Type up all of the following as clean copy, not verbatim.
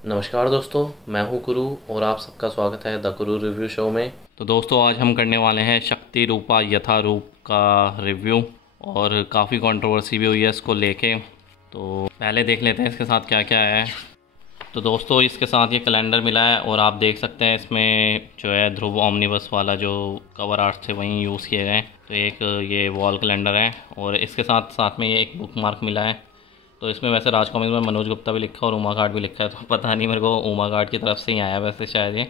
नमस्कार दोस्तों, मैं हूं गुरु और आप सबका स्वागत है द गुरु रिव्यू शो में। तो दोस्तों आज हम करने वाले हैं शक्ति रूपा यथारूप का रिव्यू और काफ़ी कंट्रोवर्सी भी हुई है इसको लेके। तो पहले देख लेते हैं इसके साथ क्या क्या है। तो दोस्तों इसके साथ ये कैलेंडर मिला है और आप देख सकते हैं इसमें जो है ध्रुव ओमनिबस वाला जो कवर आर्ट थे वहीं यूज़ किए गए। तो एक ये वॉल कैलेंडर है और इसके साथ साथ में ये एक बुक मार्क मिला है। तो इसमें वैसे राज कॉमिक्स में मनोज गुप्ता भी लिखा है और उमा गार्ड भी लिखा है, तो पता नहीं मेरे को उमा गार्ड की तरफ से ही आया वैसे शायद ये।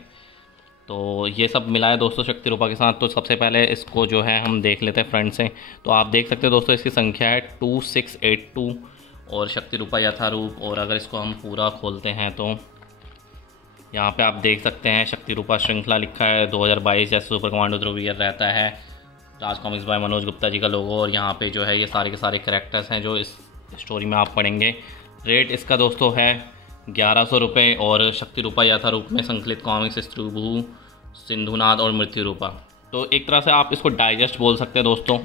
तो ये सब मिला है दोस्तों शक्ति रूपा के साथ। तो सबसे पहले इसको जो है हम देख लेते हैं फ्रंट से। तो आप देख सकते हैं दोस्तों इसकी संख्या है 2682 और शक्ति रूपा यथारूप। और अगर इसको हम पूरा खोलते हैं तो यहाँ पे आप देख सकते हैं शक्ति रूपा श्रृंखला लिखा है 2022, जैसे सुपर कमांडो ध्रुव ईयर रहता है, राज कॉमिक्स बाय मनोज गुप्ता जी का लोगो। और यहाँ पे जो है ये सारे के सारे कैरेक्टर्स हैं जो इस स्टोरी में आप पढ़ेंगे। रेट इसका दोस्तों है 1100 रुपये और शक्ति रूपा यथारूप में संकलित कॉमिक्स स्त्रीभू, सिंधुनाद और मृत्यु रूपा। तो एक तरह से आप इसको डाइजेस्ट बोल सकते हैं दोस्तों।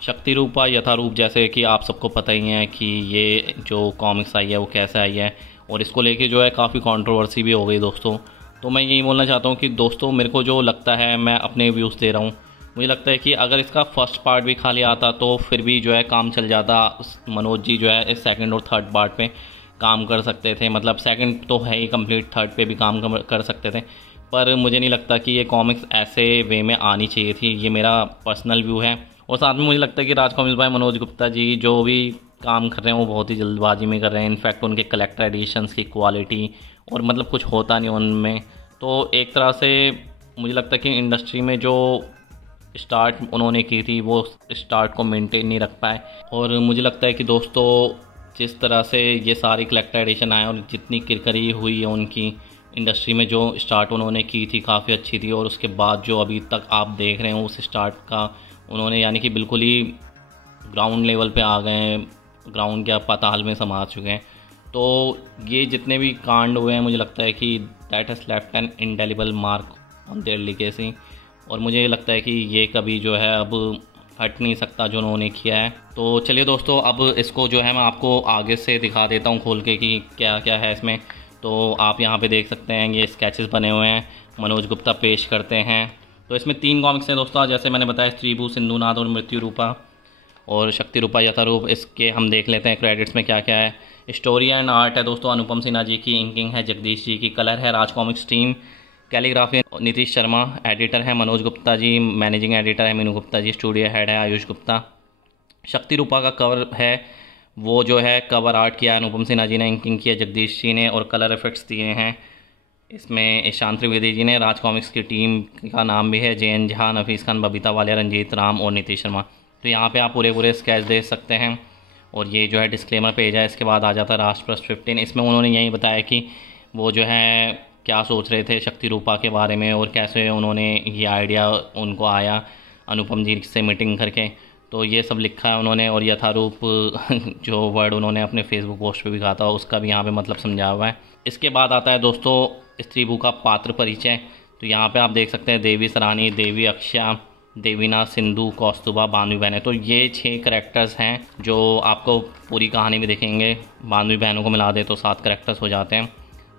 शक्ति रूपा यथारूप जैसे कि आप सबको पता ही है कि ये जो कॉमिक्स आई है वो कैसे आई है और इसको लेके जो है काफ़ी कंट्रोवर्सी भी हो गई दोस्तों। तो मैं यही बोलना चाहता हूँ कि दोस्तों मेरे को जो लगता है, मैं अपने व्यूज़ दे रहा हूँ, मुझे लगता है कि अगर इसका फर्स्ट पार्ट भी खाली आता तो फिर भी जो है काम चल जाता। मनोज जी जो है इस सेकंड और थर्ड पार्ट पे काम कर सकते थे, मतलब सेकंड तो है ही कंप्लीट, थर्ड पे भी काम कर सकते थे। पर मुझे नहीं लगता कि ये कॉमिक्स ऐसे वे में आनी चाहिए थी। ये मेरा पर्सनल व्यू है। और साथ में मुझे लगता है कि राज कॉमिक्स बाय मनोज गुप्ता जी जो भी काम कर रहे हैं वो बहुत ही जल्दबाजी में कर रहे हैं। इनफैक्ट उनके कलेक्टर एडिशंस की क्वालिटी और मतलब कुछ होता नहीं उनमें। तो एक तरह से मुझे लगता है कि इंडस्ट्री में जो स्टार्ट उन्होंने की थी वो स्टार्ट को मेंटेन नहीं रख पाए। और मुझे लगता है कि दोस्तों जिस तरह से ये सारी कलेक्टर एडिशन आए और जितनी किरकिरी हुई है उनकी इंडस्ट्री में, जो स्टार्ट उन्होंने की थी काफ़ी अच्छी थी और उसके बाद जो अभी तक आप देख रहे हैं उस स्टार्ट का उन्होंने यानी कि बिल्कुल ही ग्राउंड लेवल पे आ गए हैं, ग्राउंड के पाताल में समा चुके हैं। तो ये जितने भी कांड हुए हैं मुझे लगता है कि that has left N indelible mark on their legacy. और मुझे लगता है कि ये कभी जो है अब हट नहीं सकता जो उन्होंने किया है। तो चलिए दोस्तों अब इसको जो है मैं आपको आगे से दिखा देता हूँ खोल के कि क्या क्या है इसमें। तो आप यहाँ पे देख सकते हैं ये स्केचेस बने हुए हैं, मनोज गुप्ता पेश करते हैं। तो इसमें 3 कॉमिक्स हैं दोस्तों, जैसे मैंने बताया स्त्रीभू, सिंधुनाद और मृत्यु रूपा और शक्ति रूपा यथारूप। इसके हम देख लेते हैं क्रेडिट्स में क्या क्या है। स्टोरी एंड आर्ट है दोस्तों अनुपम सिन्हा जी की, इंकिंग है जगदीश जी की, कलर है Raj comics team, calligraphy Nitish Sharma, editor है मनोज गुप्ता जी, मैनेजिंग एडिटर है मीनू गुप्ता जी, स्टूडियो हेड है आयुष गुप्ता। शक्ति रूपा का कवर है वो जो है कवर आर्ट किया अनुपम सिन्हा जी ने, इंकिंग किया जगदीश जी ने और कलर इफेक्ट्स दिए हैं इसमें ईशान त्रिवेदी जी ने। राज कॉमिक्स की टीम का नाम भी है JN झा, नफीस खान, बबीता वालिया, रंजीत राम और नीतीश शर्मा। तो यहाँ पे आप पूरे स्केच देख सकते हैं। और ये जो है डिस्क्लेमर पेज है, इसके बाद आ जाता है राष्ट्रप्रस्थ 15। इसमें उन्होंने यही बताया कि वो जो है क्या सोच रहे थे शक्ति रूपा के बारे में और कैसे उन्होंने ये आइडिया उनको आया अनुपम जी से मीटिंग करके। तो ये सब लिखा है उन्होंने। और यथारूप जो वर्ड उन्होंने अपने फेसबुक पोस्ट पे भी कहा था उसका भी यहाँ पे मतलब समझा हुआ है। इसके बाद आता है दोस्तों स्त्रीभू का पात्र परिचय। तो यहाँ पे आप देख सकते हैं देवी सरानी, देवी अक्षया, देवीना, सिंधु, कौस्तुभा, बानवी बहनें। तो ये 6 करैक्टर्स हैं जो आपको पूरी कहानी में दिखेंगे। बानवी बहनों को मिला दे तो 7 करैक्टर्स हो जाते हैं।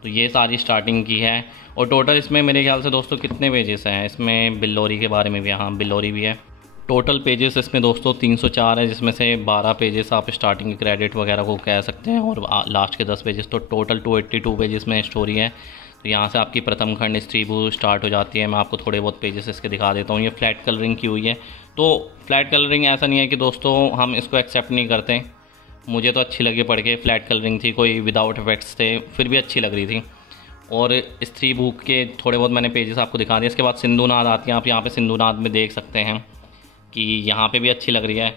तो ये सारी स्टार्टिंग की है। और टोटल इसमें मेरे ख्याल से दोस्तों कितने पेजेस हैं, इसमें बिल्लौरी के बारे में भी, हाँ बिल्लौरी भी है। टोटल पेजेस इसमें दोस्तों 304 है, जिसमें से 12 पेजेस आप स्टार्टिंग के क्रेडिट वगैरह को कह सकते हैं और लास्ट के 10 पेजेस। तो टोटल 282 पेजेस में स्टोरी है। तो यहाँ से आपकी प्रथम खंड स्त्रीभू स्टार्ट हो जाती है। मैं आपको थोड़े बहुत पेजेस इसके दिखा देता हूँ। ये फ्लैट कलरिंग की हुई है। तो फ्लैट कलरिंग ऐसा नहीं है कि दोस्तों हम इसको एक्सेप्ट नहीं करते, मुझे तो अच्छी लगी पढ़ के। फ्लैट कलरिंग थी, कोई विदाउट इफेक्ट्स थे, फिर भी अच्छी लग रही थी। और स्त्रीभू के थोड़े बहुत मैंने पेजेस आपको दिखा दिए। इसके बाद सिंधुनाद आती है, आप यहाँ पे सिंधुनाद में देख सकते हैं कि यहाँ पे भी अच्छी लग रही है।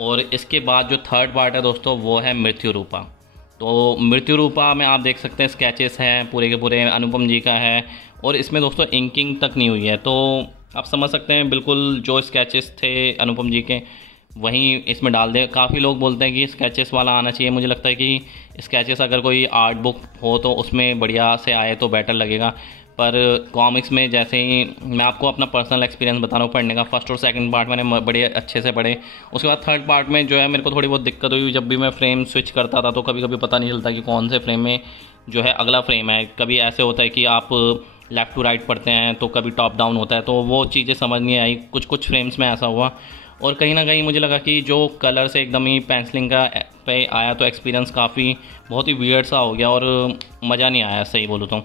और इसके बाद जो थर्ड पार्ट है दोस्तों वो है मृत्यु रूपा। तो मृत्यु रूपा में आप देख सकते हैं स्केचेस हैं पूरे के पूरे अनुपम जी का है और इसमें दोस्तों इंकिंग तक नहीं हुई है। तो आप समझ सकते हैं बिल्कुल जो स्केचेस थे अनुपम जी के वहीं इसमें डाल दें। काफ़ी लोग बोलते हैं कि स्केचेस वाला आना चाहिए। मुझे लगता है कि स्केचेस अगर कोई आर्ट बुक हो तो उसमें बढ़िया से आए तो बेटर लगेगा। पर कॉमिक्स में जैसे ही मैं आपको अपना पर्सनल एक्सपीरियंस बता रहा हूँ पढ़ने का, फर्स्ट और सेकंड पार्ट मैंने बड़े अच्छे से पढ़े। उसके बाद थर्ड पार्ट में जो है मेरे को थोड़ी बहुत दिक्कत हुई। जब भी मैं फ्रेम स्विच करता था तो कभी कभी पता नहीं चलता कि कौन से फ्रेम में जो है अगला फ्रेम है। कभी ऐसे होता है कि आप लेफ़्ट टू राइट पढ़ते हैं तो कभी टॉप डाउन होता है, तो वो चीज़ें समझ नहीं आई। कुछ कुछ फ्रेम्स में ऐसा हुआ, और कहीं ना कहीं मुझे लगा कि जो कलर से एकदम ही पेंसिलिंग का पे आया तो एक्सपीरियंस काफ़ी बहुत ही वियर्ड सा हो गया और मज़ा नहीं आया सही बोलूँ तो।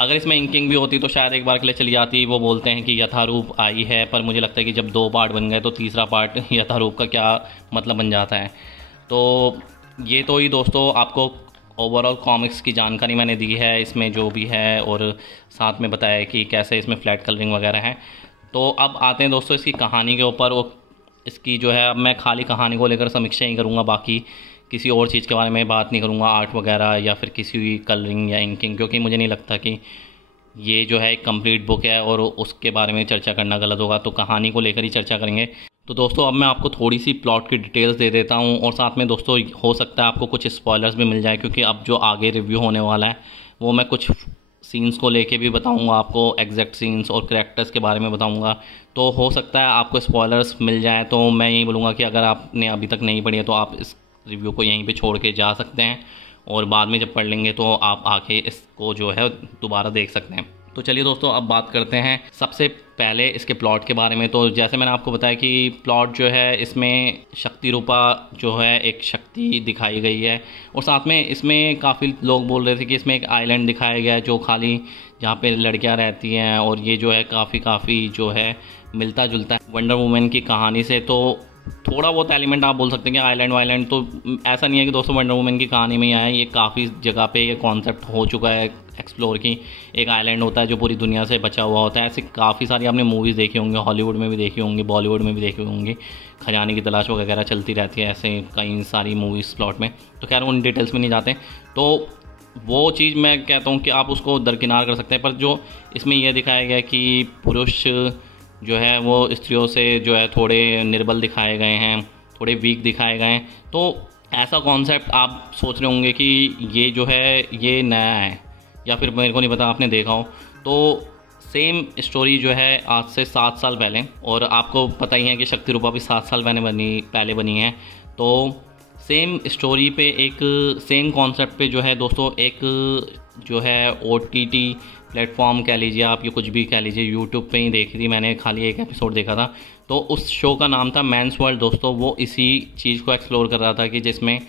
अगर इसमें इंकिंग भी होती तो शायद एक बार के लिए चली जाती। वो बोलते हैं कि यथारूप आई है, पर मुझे लगता है कि जब 2 पार्ट बन गए तो तीसरा पार्ट यथारूप का क्या मतलब बन जाता है। तो ये तो ही दोस्तों आपको ओवरऑल कॉमिक्स की जानकारी मैंने दी है, इसमें जो भी है, और साथ में बताया कि कैसे इसमें फ्लैट कलरिंग वगैरह है। तो अब आते हैं दोस्तों इसकी कहानी के ऊपर। वो इसकी जो है, अब मैं खाली कहानी को लेकर समीक्षा ही करूँगा, बाकी किसी और चीज़ के बारे में बात नहीं करूँगा, आर्ट वगैरह या फिर किसी भी कलरिंग या इंकिंग, क्योंकि मुझे नहीं लगता कि ये जो है एक कंप्लीट बुक है और उसके बारे में चर्चा करना गलत होगा। तो कहानी को लेकर ही चर्चा करेंगे। तो दोस्तों अब मैं आपको थोड़ी सी प्लॉट की डिटेल्स दे देता हूँ, और साथ में दोस्तों हो सकता है आपको कुछ स्पॉयलर्स भी मिल जाए, क्योंकि अब जो आगे रिव्यू होने वाला है वो मैं कुछ सीन्स को लेके भी बताऊंगा आपको, एग्जैक्ट सीन्स और कैरेक्टर्स के बारे में बताऊंगा। तो हो सकता है आपको स्पॉयलर्स मिल जाएँ। तो मैं यही बोलूँगा कि अगर आपने अभी तक नहीं पढ़ी है तो आप इस रिव्यू को यहीं पे छोड़ के जा सकते हैं, और बाद में जब पढ़ लेंगे तो आप आके इसको जो है दोबारा देख सकते हैं। तो चलिए दोस्तों अब बात करते हैं सबसे पहले इसके प्लॉट के बारे में। तो जैसे मैंने आपको बताया कि प्लॉट जो है इसमें शक्ति रूपा जो है एक शक्ति दिखाई गई है, और साथ में इसमें काफ़ी लोग बोल रहे थे कि इसमें एक आइलैंड दिखाया गया है जो खाली जहाँ पे लड़कियाँ रहती हैं, और ये जो है काफ़ी जो है मिलता जुलता है वंडर वुमन की कहानी से। तो थोड़ा बहुत एलिमेंट आप बोल सकते हैं कि आइलैंड वाइलैंड, तो ऐसा नहीं है कि दोस्तों वंडर वुमन की कहानी में ही आया है, ये काफ़ी जगह पे ये कॉन्सेप्ट हो चुका है एक्सप्लोर की। एक आइलैंड होता है जो पूरी दुनिया से बचा हुआ होता है। ऐसे काफ़ी सारी आपने मूवीज़ देखी होंगी, हॉलीवुड में भी देखी होंगी, बॉलीवुड में भी देखी होंगी, खजाने की तलाश वगैरह चलती रहती है, ऐसे कई सारी मूवीज़ प्लॉट में। तो खैर उन डिटेल्स में नहीं जाते। तो वो चीज़ मैं कहता हूँ कि आप उसको दरकिनार कर सकते हैं, पर जो इसमें यह दिखाया गया कि पुरुष जो है वो स्त्रियों से जो है थोड़े निर्बल दिखाए गए हैं, थोड़े वीक दिखाए गए हैं। तो ऐसा कॉन्सेप्ट आप सोच रहे होंगे कि ये जो है ये नया है, या फिर मेरे को नहीं पता आपने देखा हो। तो सेम स्टोरी जो है आज से 7 साल पहले, और आपको पता ही है कि शक्ति रूपा भी 7 साल पहले बनी है। तो सेम स्टोरी पे एक सेम कॉन्सेप्ट पे जो है दोस्तों एक जो है OTT प्लेटफॉर्म कह लीजिए आप, ये कुछ भी कह लीजिए, यूट्यूब पे ही देखी थी मैंने, खाली एक एपिसोड देखा था। तो उस शो का नाम था मैंस वर्ल्ड दोस्तों। वो इसी चीज़ को एक्सप्लोर कर रहा था कि जिसमें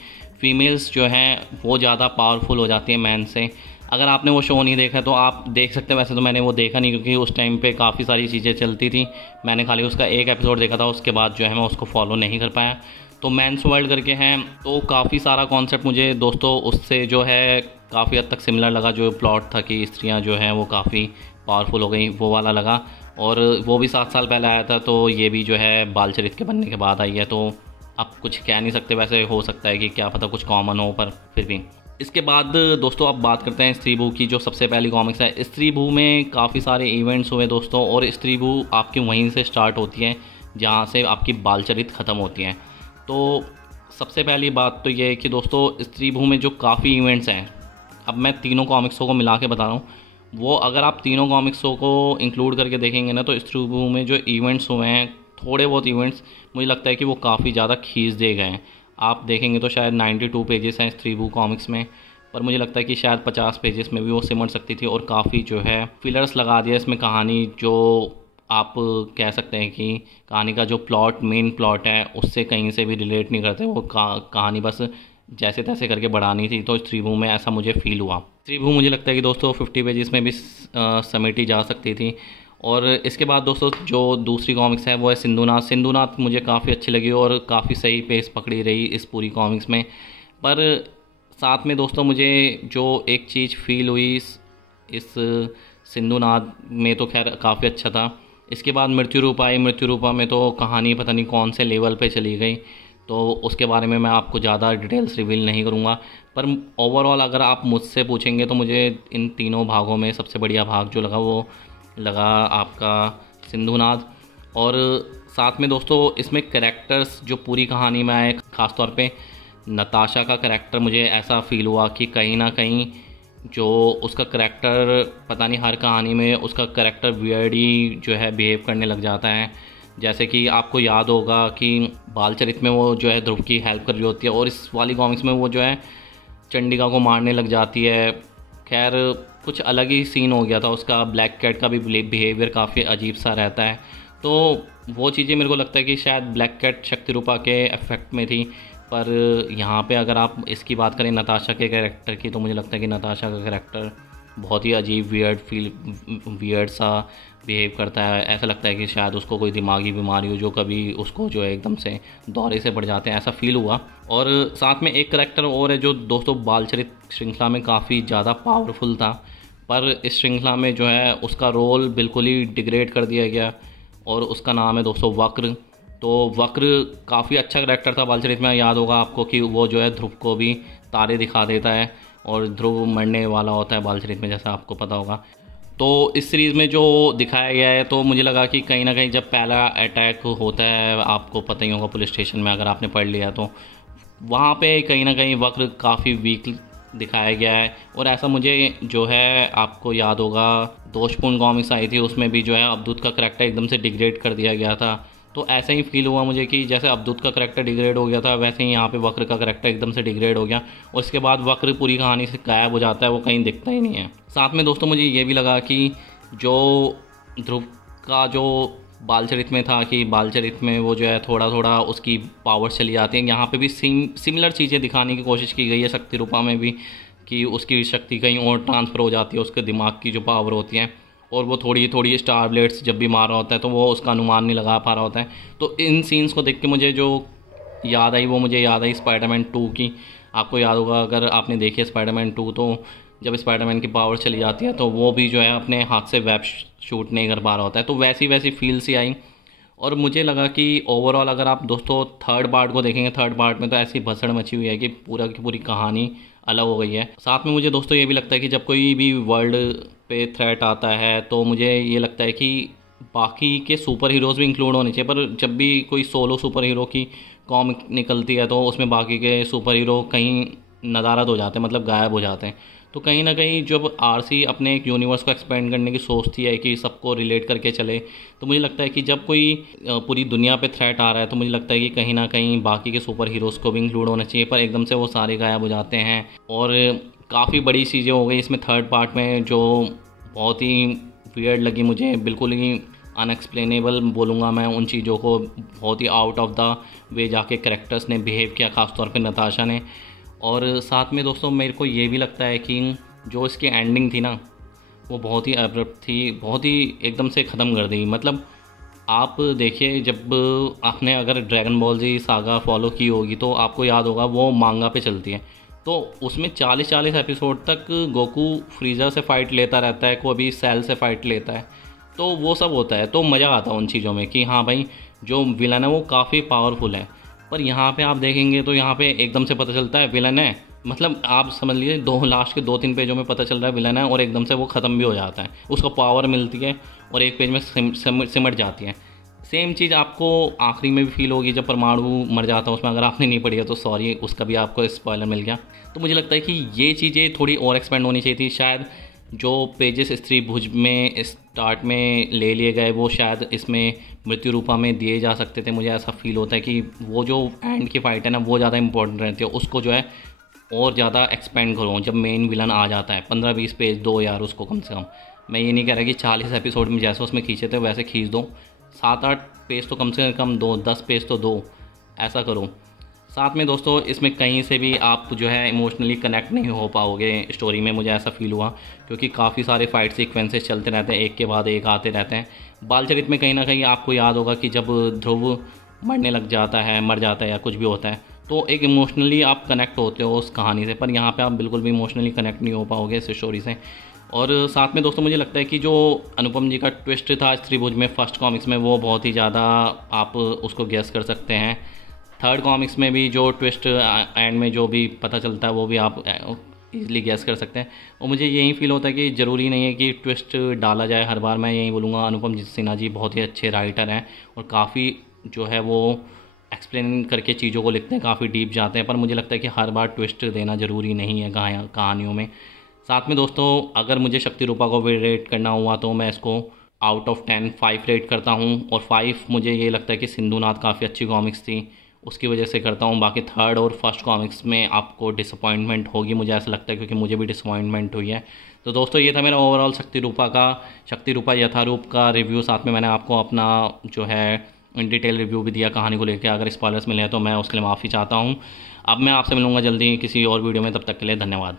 फीमेल्स जो हैं वो ज़्यादा पावरफुल हो जाती हैं मैन से। अगर आपने वो शो नहीं देखा तो आप देख सकते हैं। वैसे तो मैंने वो देखा नहीं, क्योंकि उस टाइम पे काफ़ी सारी चीज़ें चलती थी। मैंने खाली उसका एक एपिसोड देखा था, उसके बाद जो है मैं उसको फॉलो नहीं कर पाया। तो मैंस वर्ल्ड करके हैं, तो काफ़ी सारा कॉन्सेप्ट मुझे दोस्तों उससे जो है काफ़ी हद तक सिमिलर लगा। जो प्लॉट था कि स्त्रियां जो हैं वो काफ़ी पावरफुल हो गई, वो वाला लगा। और वो भी 7 साल पहले आया था, तो ये भी जो है बाल चरित के बनने के बाद आई है। तो आप कुछ कह नहीं सकते, वैसे हो सकता है कि क्या पता कुछ कॉमन हो, पर फिर भी। इसके बाद दोस्तों अब बात करते हैं स्त्री भू की, जो सबसे पहली कॉमिक्स है। स्त्री भू में काफ़ी सारे इवेंट्स हुए दोस्तों, और स्त्री भू आपकी वहीं से स्टार्ट होती है जहाँ से आपकी बाल चरित ख़त्म होती हैं। तो सबसे पहली बात तो ये है कि दोस्तों स्त्री भू में जो काफ़ी इवेंट्स हैं, अब मैं तीनों कॉमिक्सों को मिला के बता रहा हूँ, वो अगर आप तीनों कॉमिक्सों को इंक्लूड करके देखेंगे ना, तो स्त्री भू में जो इवेंट्स हुए हैं, थोड़े बहुत इवेंट्स, मुझे लगता है कि वो काफ़ी ज़्यादा खींच दिए गए हैं। आप देखेंगे तो शायद 92 पेजेस हैं स्त्री भू कॉमिक्स में, पर मुझे लगता है कि शायद 50 पेजेस में भी वो सिमट सकती थी। और काफ़ी जो है फिलर्स लगा दिया इसमें। कहानी जो आप कह सकते हैं कि कहानी का जो प्लॉट मेन प्लॉट है उससे कहीं से भी रिलेट नहीं करते। वो कहानी बस जैसे तैसे करके बढ़ानी थी। तो स्त्री भू में ऐसा मुझे फील हुआ। स्त्री भू मुझे लगता है कि दोस्तों 50 पेजेस में भी समेटी जा सकती थी। और इसके बाद दोस्तों जो दूसरी कॉमिक्स है वो है सिंधुनाथ। सिंधुनाथ मुझे काफ़ी अच्छी लगी और काफ़ी सही पेस पकड़ी रही इस पूरी कॉमिक्स में। पर साथ में दोस्तों मुझे जो एक चीज़ फील हुई इस सिंधुनाथ में, तो खैर काफ़ी अच्छा था। इसके बाद मृत्यु रूपा आई। मृत्यु रूपा में तो कहानी पता नहीं कौन से लेवल पे चली गई, तो उसके बारे में मैं आपको ज़्यादा डिटेल्स रिवील नहीं करूँगा। पर ओवरऑल अगर आप मुझसे पूछेंगे तो मुझे इन तीनों भागों में सबसे बढ़िया भाग जो लगा वो लगा आपका सिंधुनाथ। और साथ में दोस्तों इसमें कैरेक्टर्स जो पूरी कहानी में आए, ख़ासतौर पे नताशा का कैरेक्टर, मुझे ऐसा फील हुआ कि कहीं ना कहीं जो उसका करैक्टर पता नहीं हर कहानी में उसका करैक्टर वियर्डी जो है बिहेव करने लग जाता है। जैसे कि आपको याद होगा कि बाल चरित में वो जो है ध्रुव की हेल्प कर रही होती है, और इस वाली कॉमिक्स में वो जो है चंडिका को मारने लग जाती है। खैर कुछ अलग ही सीन हो गया था उसका। ब्लैक कैट का भी बिहेवियर काफ़ी अजीब सा रहता है। तो वो चीज़ें मेरे को लगता है कि शायद ब्लैक कैट शक्ति रूपा के इफेक्ट में थी। पर यहाँ पे अगर आप इसकी बात करें नताशा के कैरेक्टर की, तो मुझे लगता है कि नताशा का कैरेक्टर बहुत ही अजीब वियर्ड सा बिहेव करता है। ऐसा लगता है कि शायद उसको कोई दिमागी बीमारी हो, जो कभी उसको जो है एकदम से दौरे से बढ़ जाते हैं, ऐसा फील हुआ। और साथ में एक करैक्टर और है जो दोस्तों बालचरित श्रृंखला में काफ़ी ज़्यादा पावरफुल था, पर इस श्रृंखला में जो है उसका रोल बिल्कुल ही डिग्रेड कर दिया गया, और उसका नाम है दोस्तों वक्र। तो वक्र काफ़ी अच्छा करैक्टर था बालचरित में। याद होगा आपको कि वो जो है ध्रुव को भी तारे दिखा देता है और ध्रुव मरने वाला होता है बालचरित में, जैसा आपको पता होगा। तो इस सीरीज़ में जो दिखाया गया है, तो मुझे लगा कि कहीं ना कहीं जब पहला अटैक होता है, आपको पता ही होगा पुलिस स्टेशन में, अगर आपने पढ़ लिया तो वहाँ पे कहीं ना कहीं वक्र काफ़ी वीक दिखाया गया है। और ऐसा मुझे जो है आपको याद होगा दोषपूर्ण कॉमिक्स आई थी, उसमें भी जो है अवधूत का करैक्टर एकदम से डिग्रेड कर दिया गया था। तो ऐसा ही फील हुआ मुझे कि जैसे अवधूत का करैक्टर डिग्रेड हो गया था, वैसे ही यहाँ पे वक्र का करैक्टर एकदम से डिग्रेड हो गया, और इसके बाद वक्र पूरी कहानी से गायब हो जाता है, वो कहीं दिखता ही नहीं है। साथ में दोस्तों मुझे ये भी लगा कि जो ध्रुव का जो बालचरित में था, कि बालचरित में वो जो है थोड़ा थोड़ा उसकी पावर चली जाती है, यहाँ पे भी सिमिलर चीज़ें दिखाने की कोशिश की गई है शक्ति रूपा में भी, कि उसकी शक्ति कहीं और ट्रांसफ़र हो जाती है, उसके दिमाग की जो पावर होती है, और वो थोड़ी थोड़ी स्टार ब्लेड्स जब भी मार रहा होता है तो वो उसका अनुमान नहीं लगा पा रहा होता है। तो इन सीन्स को देख के मुझे जो याद आई, वो मुझे याद आई स्पाइडरमैन 2 की। आपको याद होगा अगर आपने देखी है स्पाइडरमैन 2, तो जब स्पाइडरमैन की पावर चली जाती है तो वो भी जो है अपने हाथ से वेब शूट नहीं कर पा रहा होता है। तो वैसी वैसी फील सी आई, और मुझे लगा कि ओवरऑल अगर आप दोस्तों थर्ड पार्ट को देखेंगे, थर्ड पार्ट में तो ऐसी भसड़ मची हुई है कि पूरा की पूरी कहानी अलग हो गई है। साथ में मुझे दोस्तों ये भी लगता है कि जब कोई भी वर्ल्ड पे थ्रेट आता है, तो मुझे ये लगता है कि बाकी के सुपर हीरोज़ भी इंक्लूड होने चाहिए। पर जब भी कोई सोलो सुपर हीरो की कॉमिक निकलती है, तो उसमें बाकी के सुपर हीरो कहीं नदारद हो जाते हैं, मतलब गायब हो जाते हैं। तो कहीं ना कहीं जब आरसी अपने एक यूनिवर्स को एक्सपेंड करने की सोचती है कि सबको रिलेट करके चले, तो मुझे लगता है कि जब कोई पूरी दुनिया पे थ्रेट आ रहा है, तो मुझे लगता है कि कहीं ना कहीं बाकी के सुपर हीरोज़ को भी इंक्लूड होना चाहिए। पर एकदम से वो सारे गायब हो जाते हैं, और काफ़ी बड़ी चीज़ें हो गई इसमें थर्ड पार्ट में, जो बहुत ही वियर्ड लगी मुझे, बिल्कुल ही अनएक्सप्लेनेबल बोलूँगा मैं उन चीज़ों को। बहुत ही आउट ऑफ द वे जाके कैरेक्टर्स ने बिहेव किया, ख़ासतौर पे नताशा ने। और साथ में दोस्तों मेरे को ये भी लगता है कि जो इसकी एंडिंग थी ना, वो बहुत ही अब्रप्ट थी, बहुत ही एकदम से ख़त्म कर दी। मतलब आप देखिए, जब आपने अगर ड्रैगन बॉल जी सागा फॉलो की होगी तो आपको याद होगा वो मांगा पे चलती है, तो उसमें 40-40 एपिसोड तक गोकू फ्रीज़र से फ़ाइट लेता रहता है, कभी सेल से फ़ाइट लेता है, तो वो सब होता है। तो मज़ा आता है उन चीज़ों में कि हाँ भाई जो विलन है वो काफ़ी पावरफुल है। पर यहाँ पे आप देखेंगे तो यहाँ पे एकदम से पता चलता है विलन है, मतलब आप समझ लीजिए लास्ट के 2-3 पेजों में पता चल रहा है विलन है, और एकदम से वो ख़त्म भी हो जाता है, उसको पावर मिलती है और एक पेज में सिमट जाती है। सेम चीज़ आपको आखिरी में भी फील होगी जब परमाणु मर जाता है उसमें। अगर आपने नहीं पढ़ी है तो सॉरी, उसका भी आपको स्पॉइलर मिल गया। तो मुझे लगता है कि ये चीज़ें थोड़ी और एक्सपेंड होनी चाहिए थी। शायद जो पेजेस स्त्री भुज में स्टार्ट में ले लिए गए, वो शायद इसमें मृत्यु रूपा में दिए जा सकते थे। मुझे ऐसा फील होता है कि वो जो एंड की फ़ाइट है ना, वो ज़्यादा इंपॉर्टेंट रहती है, उसको जो है और ज़्यादा एक्सपेंड करो। जब मेन विलन आ जाता है 15-20 पेज दो यार उसको कम से कम। मैं ये नहीं कह रहा कि 40 एपिसोड में जैसे उसमें खींचे थे वैसे खींच दो, 7-8 पेज तो कम से कम दो, 10 पेज तो दो, ऐसा करो। साथ में दोस्तों इसमें कहीं से भी आप जो है इमोशनली कनेक्ट नहीं हो पाओगे स्टोरी में, मुझे ऐसा फील हुआ, क्योंकि काफ़ी सारे फाइट सीक्वेंसेस चलते रहते हैं, एक के बाद एक आते रहते हैं। बालचरित में कहीं ना कहीं आपको याद होगा कि जब ध्रुव मरने लग जाता है, मर जाता है या कुछ भी होता है, तो एक इमोशनली आप कनेक्ट होते हो उस कहानी से। पर यहाँ पे आप बिल्कुल भी इमोशनली कनेक्ट नहीं हो पाओगे इस स्टोरी से। और साथ में दोस्तों मुझे लगता है कि जो अनुपम जी का ट्विस्ट था त्रिभुज में फर्स्ट कॉमिक्स में, वो बहुत ही ज़्यादा आप उसको गेस कर सकते हैं। थर्ड कॉमिक्स में भी जो ट्विस्ट एंड में जो भी पता चलता है वो भी आप इजीली गेस कर सकते हैं। और मुझे यही फील होता है कि ज़रूरी नहीं है कि ट्विस्ट डाला जाए हर बार। मैं यही बोलूँगा, अनुपम सिन्हा जी बहुत ही अच्छे राइटर हैं और काफ़ी जो है वो एक्सप्लेन करके चीज़ों को लिखते हैं, काफ़ी डीप जाते हैं। पर मुझे लगता है कि हर बार ट्विस्ट देना ज़रूरी नहीं है कहानियों में। साथ में दोस्तों अगर मुझे शक्ति रूपा को भी रेट करना हुआ तो मैं इसको आउट ऑफ 10 5 रेट करता हूँ। और 5 मुझे ये लगता है कि सिंधुनाथ काफ़ी अच्छी कॉमिक्स थी उसकी वजह से करता हूँ। बाकी थर्ड और फर्स्ट कॉमिक्स में आपको डिसअपॉइंटमेंट होगी, मुझे ऐसा लगता है, क्योंकि मुझे भी डिसअपॉइंटमेंट हुई है। तो दोस्तों ये था मेरा ओवरऑल शक्ति रूपा यथारूप का रिव्यू। साथ में मैंने आपको अपना जो है इन डिटेल रिव्यू भी दिया कहानी को लेकर। अगर स्पॉयलर्स मिले हैं तो मैं उसके लिए माफ़ी चाहता हूँ। अब मैं आपसे मिलूँगा जल्दी किसी और वीडियो में, तब तक के लिए धन्यवाद।